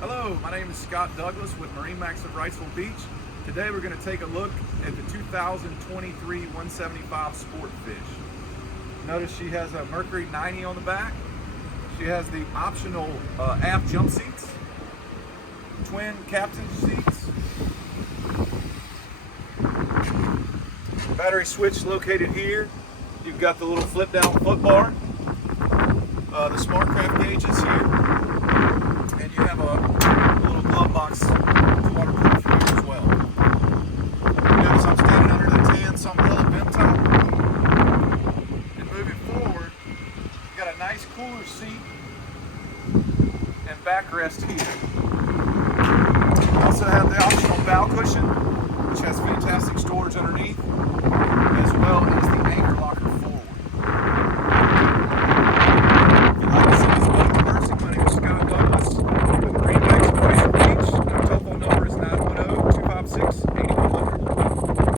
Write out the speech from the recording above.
Hello, my name is Scott Douglas with MarineMax Wrightsville Beach. Today we're going to take a look at the 2023 175 Sportfish. Notice she has a Mercury 90 on the back. She has the optional aft jump seats, twin captain seats, battery switch located here. You've got the little flip down foot bar, the SmartCraft gauges here, and you have a little glove box waterproof here as well. Notice I'm standing under the tan Sunbelt vent top. And moving forward, you've got a nice cooler seat and backrest here. You also have the optional bow cushion, which has fantastic storage underneath, as well as the anchor lock